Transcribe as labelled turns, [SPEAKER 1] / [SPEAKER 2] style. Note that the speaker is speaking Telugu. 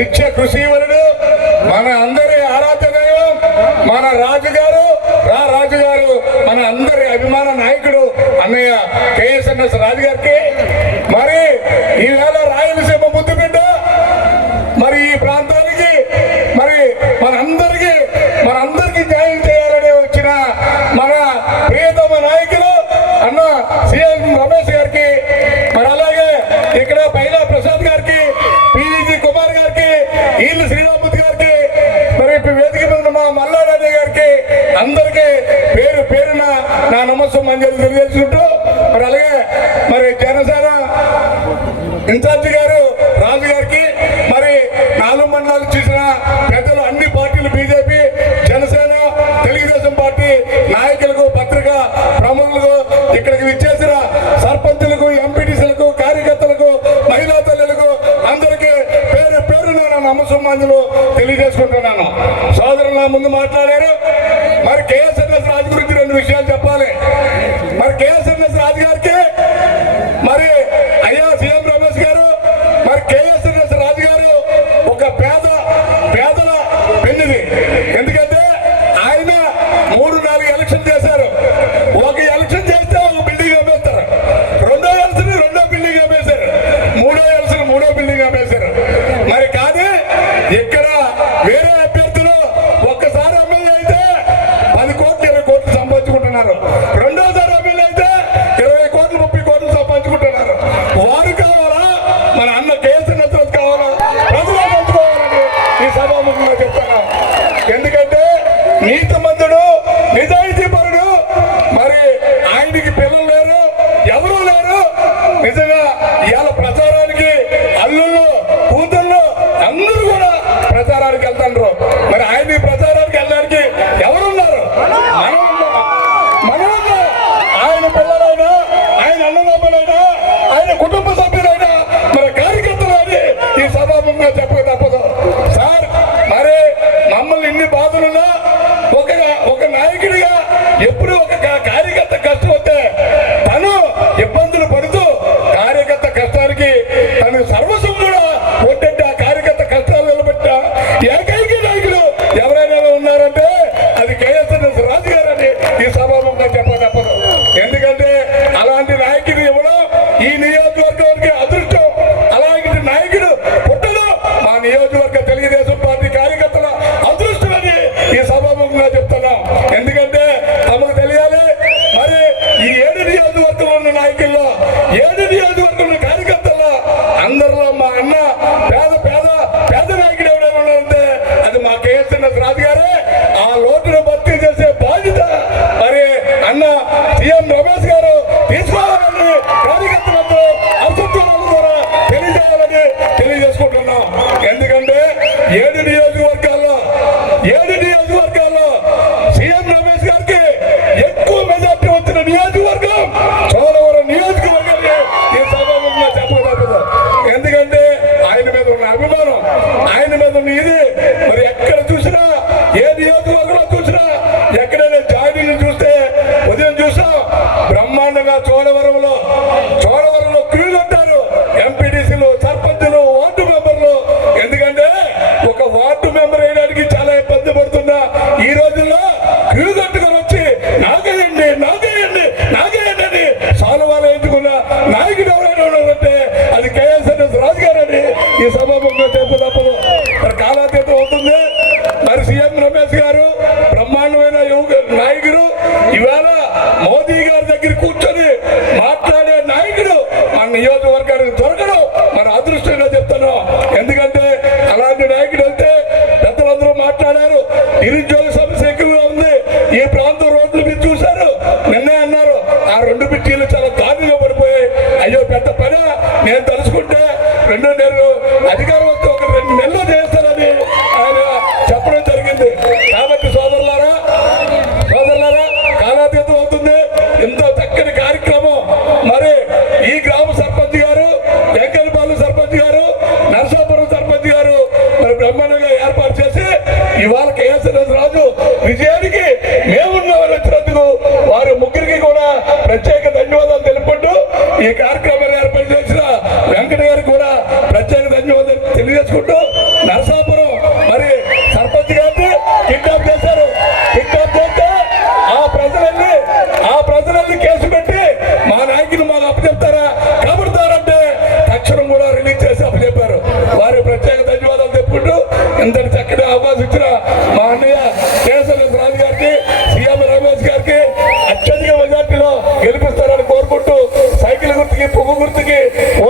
[SPEAKER 1] నిత్య కృషివరుడు మన అందరి ఆరాధ్య దైవం మన రాజుగారు రా రాజుగారు మన అందరి అభిమాన నాయకుడు అన్నయ్య కేఎస్ఎన్ఎస్ రాజుగారికి. మరి ఈవేళ రాయలసీమ వీళ్ళు శ్రీరాపతి గారికి మరి వేదిక మీద మా మల్లారాజు గారికి అందరికీ పేరు పేరున నా నమస్సు మంజలు తెలియజేసుకుంటూ మరి అలాగే మరి జనసేన ఇన్ఛార్జి గారు కోరుతున్నాను సోదరులు నా ముందు మాట్లాడారు. మరి కేఎస్ఆర్ఎస్ రాజు గురించి రెండు విషయాలు 目覚め నేను ఏది గారు సీఎం రమేష్ గారు బ్రహ్మాండమైన నాయకుడు ఇవాళ మోదీ గారి దగ్గర కూర్చొని మాట్లాడే నాయకుడు మన నియోజకవర్గానికి దొరకడం. మన అదృష్టంగా చెప్తున్నాం. ఎందుకంటే అలాంటి నాయకుడు వెళ్తే పెద్దలందరూ మాట్లాడారు. నిరుద్యోగ సమస్య ఎక్కువగా ఉంది. ఈ ప్రాంతం రోడ్లు మీరు చూశారు. నిన్నే అన్నారు ఆ రెండు పిట్టీలు చాలా దారుణంగా ఇవాళ కేసీఆర్ రాజు విజయానికి మేమున్నవారు వచ్చినందుకు వారు ముగ్గురికి కూడా ప్రత్యేక ధన్యవాదాలు తెలుపుకుంటూ ఈ కార్యక్రమాన్ని ఏర్పాటు చేసిన వెంకట గారికి కూడా ప్రత్యేక ధన్యవాదాలు తెలియజేసుకుంటూ నరసా ధన్యవాదాలు చక్కటి అవకాశం ఇచ్చిన మా అన్నయ్య కేసరి రాజు గారికి సీఎం రమేష్ గారికి అత్యధిక మెజార్టీలో గెలిపిస్తారని కోరుకుంటూ సైకిల్ గుర్తుకి పువ్వు గుర్తుకి ఓటేసి